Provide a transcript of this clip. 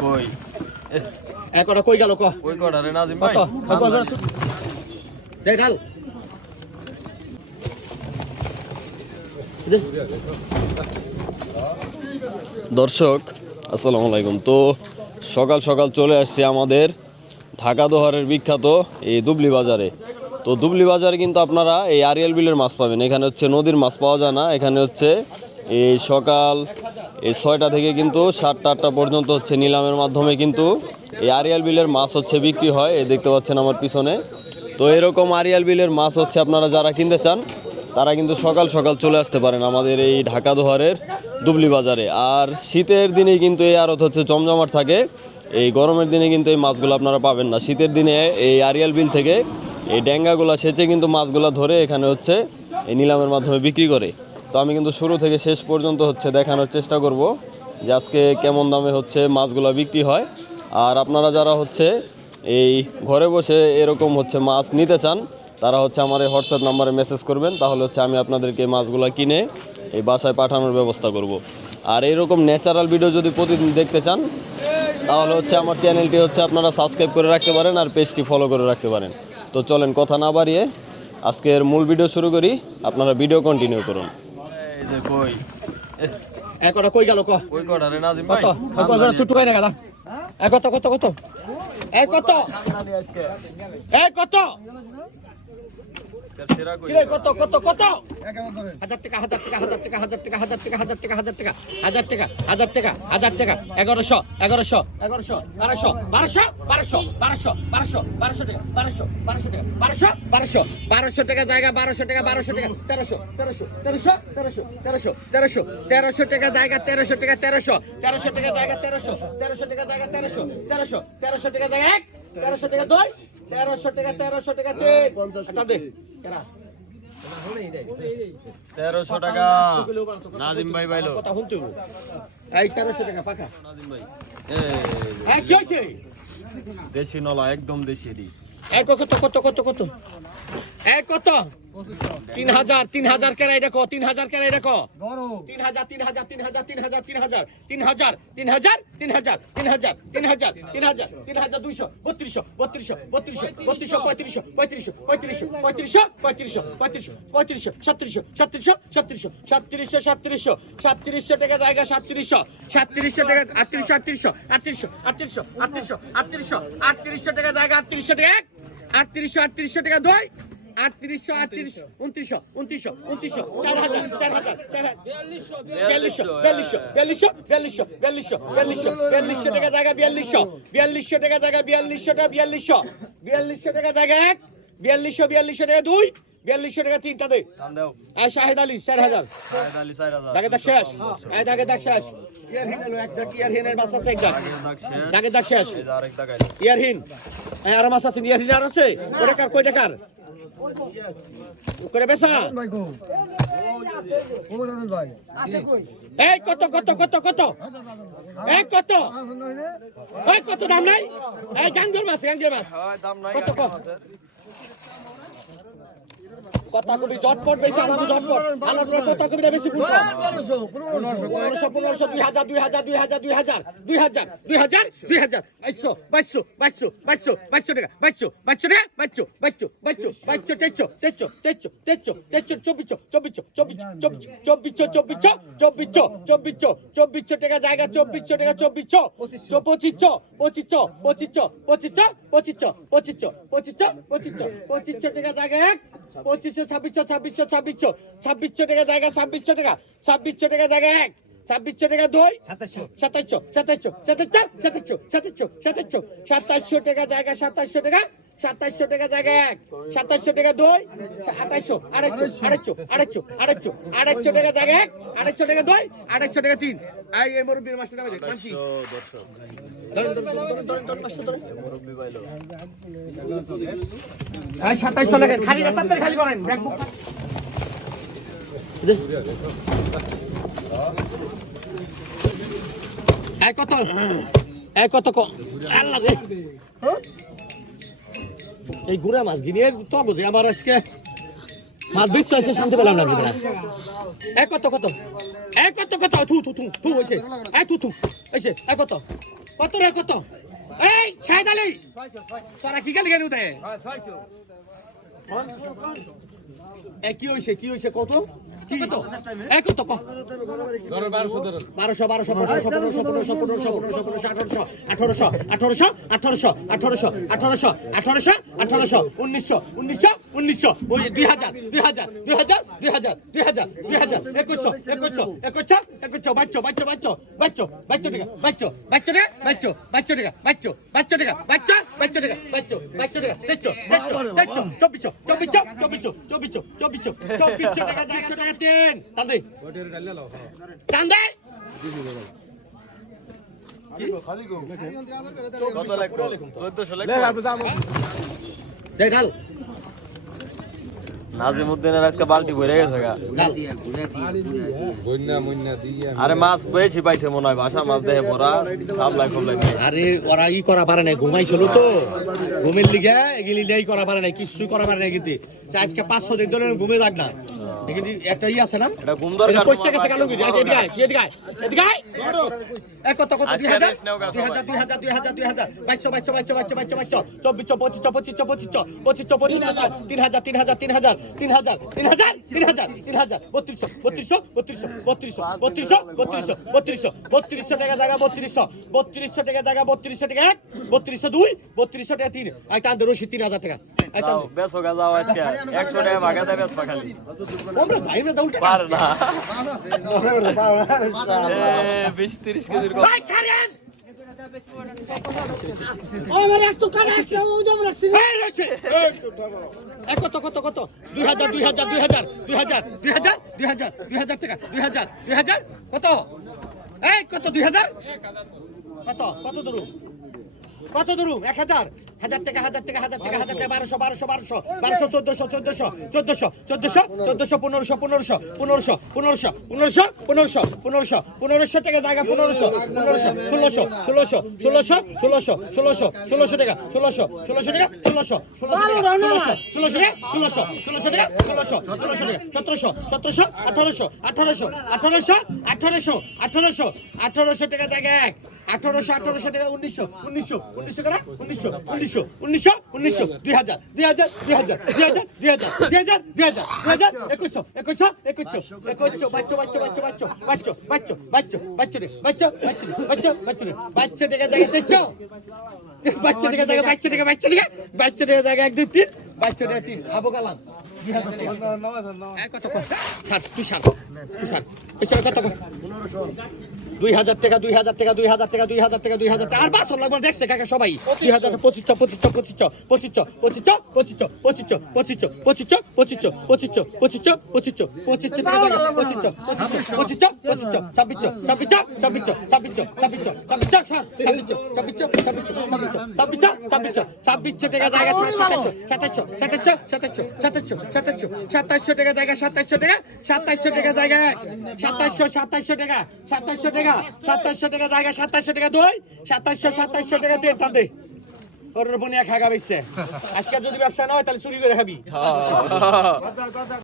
কই একটা কই গেল কই কড়া রে নাজিম ভাই দেখ ঢাল দর্শক আসসালামু আলাইকুম। তো সকাল সকাল চলে আসছি আমাদের ঢাকা দোহারের বিখ্যাত এই দুবলি বাজারে। তো দুবলি বাজারে কিন্তু আপনারা এই আরিয়াল বিলের মাছ পাবেন। এখানে হচ্ছে নদীর মাছ পাওয়া যায় না, এখানে হচ্ছে এই সকাল এই 6টা থেকে কিন্তু 7টা 8টা পর্যন্ত হচ্ছে নিলামের মাধ্যমে কিন্তু এই আরিয়াল বিলের মাছ হচ্ছে বিক্রি হয়। এই দেখতে পাচ্ছেন আমার পিছনে। তো এরকম আরিয়াল বিলের মাছ হচ্ছে আপনারা যারা কিনতে চান তারা কিন্তু সকাল সকাল চলে আসতে পারেন আমাদের এই ঢাকা দোহারের দুবলি বাজারে। আর শীতের দিনেই কিন্তু এই আড়ত হচ্ছে জমজমাট থাকে, এই গরমের দিনে কিন্তু এই মাছগুলো আপনারা পাবেন না। শীতের দিনে এই আরিয়াল বিল থেকে এই ড্যাঙ্গাগুলো সেচে কিন্তু মাছগুলো ধরে এখানে হচ্ছে এই নিলামের মাধ্যমে বিক্রি করে। তো আমি কিন্তু শুরু থেকে শেষ পর্যন্ত হচ্ছে দেখানোর চেষ্টা করব যে আজকে কেমন দামে হচ্ছে মাছগুলো বিক্রি হয়। আর আপনারা যারা হচ্ছে এই ঘরে বসে এরকম হচ্ছে মাছ নিতে চান তারা হচ্ছে আমার এই হোয়াটসঅ্যাপ নাম্বারে মেসেজ করবেন, তাহলে হচ্ছে আমি আপনাদেরকে মাছগুলো কিনে এই বাসায় পাঠানোর ব্যবস্থা করব। আর এইরকম ন্যাচারাল ভিডিও যদি প্রতিদিন দেখতে চান তাহলে হচ্ছে আমার চ্যানেলটি হচ্ছে আপনারা সাবস্ক্রাইব করে রাখতে পারেন আর পেজটি ফলো করে রাখতে পারেন। তো চলেন কথা না বাড়িয়ে আজকের মূল ভিডিও শুরু করি, আপনারা ভিডিও কন্টিনিউ করুন। এই যে কই একটা কই গেল কই কড়া রে নাজিম ভাই টুটু কই না গেল কত কত কত কত কত কত কত কত 1000 টাকা 1000 টাকা 1000 টাকা 1000 টাকা 1000 টাকা 1000 টাকা 1000 টাকা 1000 টাকা 1000 টাকা 1000 টাকা 1100 1100 1100 1200 1200 1200 1200 1200 টাকা 1200 1200 টাকা 1200 1200 টাকা জায়গা 1200 টাকা 1200 টাকা 1300 1300 1300 1300 1300 1300 টাকা জায়গা 1300 টাকা 1300 1300 টাকা জায়গা 1300 1300 টাকা জায়গা 1300 1300 1300 টাকা জায়গা 1300 টাকা 2 1300 টাকা 1300 টাকা 3 এটা দে কেরা 1300 টাকা নাজিম ভাই পাইলো কথা শুনতে এই 1300 টাকা পাকা নাজিম ভাই এই কি হইছে দেশি নলা একদম দেশি রে। এই কত কত কত কত এই কত 3000 3000 কেরা এটা কো 3000 কেরা এটা কো 3000 3000 3000 3000 3000 3000 3000 3000 3000 3000 3000 3200 3200 3200 3200 3200 3500 3500 3500 3500 3700 3700 3700 3700 টাকা জায়গা 3700 3700 টাকা 3800 3800 3800 3800 টাকা জায়গা 3800 টাকা 3800 টাকা 2 3800 38 2900 2900 2900 4000 4000 4200 টাকা জায়গা 4200 টাকা জায়গা 4200 টাকা 4200 টাকা জায়গা 1 4200 টাকা 2 4200 টাকা 3টা দে আর শাহেদ আলী 4000 শাহেদ আলী 4000 দাগে দাগ শেষ এই দাগে দাগ শেষ ইয়ারহিন হলো এক দাগ ইয়ারহিনের বাস আছে এক দাগ দাগে দাগ শেষ এই যে আরেক দাগ ইয়ারহিন এই আর মাছ আছে ইয়ারহিন আর আছে কয় টাকার করে বেসা ভাই গো ও রাজন ভাই আছে কই এই কত কত কত কত এই কত এই কত দাম নাই এই গাঙ্গের মাছ দাম নাই কত কত কথা কবি জটপট বেশি আমাদের জটপট আলার কথা কবি বেশি বুঝছো 1500 2000 2000 2000 2000 2000 2000 2000 2200 2200 2200 2200 টাকা 2200 টাকা 2200 24 টাকা জায়গা 24 টাকা 25 টাকা জায়গা 2500 2600 টাকা জায়গা 2600 টাকা 2600 টাকা জায়গা 1 2600 টাকা 2 2700 টাকা জায়গা 2700 টাকা 2700 টাকা জায়গা 1 2700 টাকা 2 2800 250 টাকা জায়গা 1 2800 টাকা 2 2800 টাকা 3 এই মুরব্বির মাছটা নামে দেখ কাঞ্চি দর্শক ধরেন মুরব্বি পাইলো এই 2700 টাকা খালি রাস্তাতে খালি করেন ব্যাগ বুক এই কত আল্লাহ রে এই গুড়া মাছ গিনিয়ে তো বুঝে আমার আজকে মাছ বেচতে আজকে শান্তি পেলাম না ভিতরে এক কত থু হইছে এক থু হইছে এক কত কত রে কত এই শাহিদ আলী তোরা কি গেলি কেন দে কি হইছে কত কি কত এক কত কত 1200 ওই 2000 টাকা 400 টাকা দেন টান্দে টান্দে কত লাগবে 1400 লাগবে দে ডাল নাজিমউদ্দিনের আজকে বালতি ভরে গেছে গা ডাল আরে মাছ বেশি পাইছে মনে হয় ভাষা মাছ দেখে পড়া খাবলাই খাবলাই আরে ওরা ই করা পারে নাই ঘুমাইছিল তো ঘুমের লিগে এগুলি নেই করা পারে নাই কিছুই করা পারে নাই কিন্তু আজকে 500 দিন ধরে ঘুমে যাক না এখানে একটা ই আছে না এটা ঘুম দরকার কইছে গেছে কালো কি এদিকে আয় এদিকে আয় এক কত 2000 টাকা জায়গা 3200 টাকা জায়গা 3200 টাকা 3200 2 3200 টাকা 3 আই টান ধরো 3000 টাকা আই টান বেসো গা যাও আজকে 100 টাকা ভাগা দেবে বেস খালি আমরা যাই না দাউলটা পার না 20 30 কেজির কম ভাই ছাড়েন আমার একটু কানে আছে ও দম রাখছি এই রয়েছে এই কত 2000 টাকা 2000 কত এই কত 2000 কত ধরুন 1000 1000 টাকা 1200 টাকা জায়গা 1500 টাকা 1600 টাকা 1800 টাকা জায়গা 1800 টাকা 1900 টাকা 1900 2000 বাচ্চা টাকা জায়গা 300 বাচ্চা টাকা জায়গা 1 2 3 বাচ্চা টাকা 3 খাবো কালাম 2000 টাকা কত তুই সাত কত 2000 টাকা আর বাস লাগবে দেখছে কাকা সবাই 2000 25 টাকা জায়গা 2700 টাকা জায়গা 2700 টাকা 2700 টাকা জায়গা 2700 টাকা দই 2700 টাকা দেন টান্দে ওর বনিয়া খাগা বেচছে আজকে যদি ব্যবসা না হয় তাহলে চুরি করে খাবি